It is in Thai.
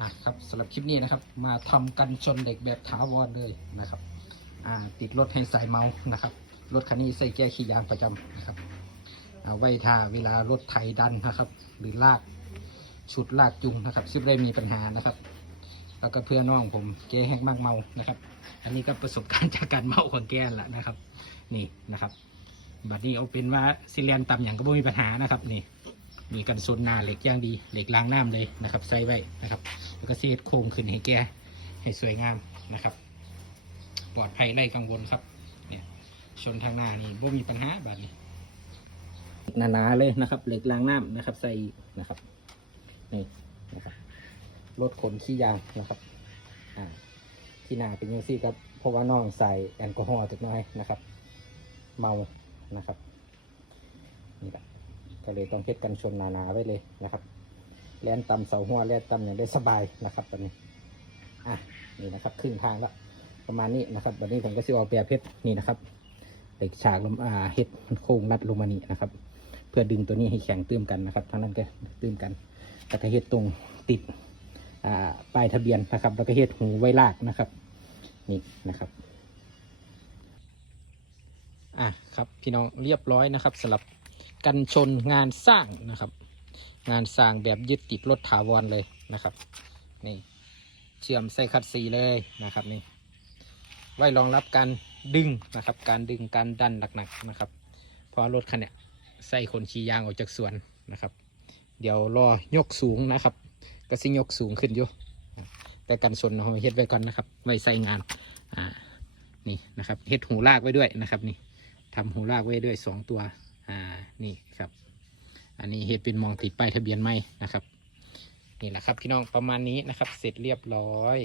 อะครับสำหรับคลิปนี้นะครับ มาทำกันชนเด็กแบบถาวรเลยนะครับอ่าติดรถให้สายเมานะครับ รถคันนี้ใส่แก้ขี้ยางประจำนะครับเอาไว้ถ้าเวลารถไถดันนะครับ หรือลากชุดลากจุงนะครับซึ่งได้มีปัญหานะครับ แล้วก็เพื่อนน้องผมแกแห้งมากเมานะครับ อันนี้ก็ประสบการณ์จากการเมาของแกแหละนะครับ นี่นะครับ บัดนี้เอาเป็นว่าซิเลียนต่ำอย่างก็ไม่มีปัญหานะครับนี่ มีกันซนหน้าเหล็กย่างดีเหล็กล้างน้ำเลยนะครับใส่ไว้นะครับแล้วก็เสียดโค้งขึ้นให้แกให้สวยงามนะครับ ปลอดภัยไร้กังวลครับเนี่ยชนทางหน้านี่บ่มีปัญหาแบัดนี้หนาๆเลยนะครับ เหล็กล้างน้ำนะครับ ใส่นะครับนี่นะครับรถขนขี้ยางนะครับอ่าที่หน้าเป็นยังซี่ครับเพราะว่าน้องใส่แอลกอฮอล์จักหน้อยนะครับ เมานะครับ ก็เลยต้องเฮ็ดกันชนหนาๆไว้เลยนะครับแล่นตำเสาหัวแล่นตำอย่างได้สบายนะครับตอนนี้อะนี่นะครับครึ่งทางแล้วประมาณนี้นะครับวันนี้ผมก็สิเอาแบบเพชรนี่นะครับเหล็กฉากลงอ่าเฮ็ดโค้งรัดลงมานี่นะครับ เพื่อดึงตัวนี้ให้แข็งเติมกันนะครับทางนั้นก็เติมกันแล้วก็เฮ็ดตรงติดอ่าป้ายทะเบียนนะครับ แล้วก็เฮ็ดหูไว้ลากนะครับ นี่นะครับอะครับพี่น้องเรียบร้อยนะครับสำหรับ กันชนงานสร้างนะครับ งานสร้างแบบยึดติดรถถาวรเลยนะครับ นี่เชื่อมใส่คัดสีเลยนะครับนี่ ไว้รองรับการดึงนะครับ การดึงการดันหนักๆนะครับพราะรถคันเนี้ยใส่คนขี่ยางออกจากสวนนะครับ เดี๋ยวรอยกสูงนะครับ ก็สิยกสูงขึ้นอยู่อะแต่กันชนเราเฮ็ดไว้ก่อนนะครับ ไว้ใส่งานอ่านี่นะครับเฮ็ดหูลากไว้ด้วยนะครับ นี่ทำหูลากไว้ด้วยสองตัว อ่านี่ครับ อันนี้เฮ็ดเป็นมองติดป้ายทะเบียนไหมนะครับ นี่แหละครับพี่น้องประมาณนี้นะครับ เสร็จเรียบร้อย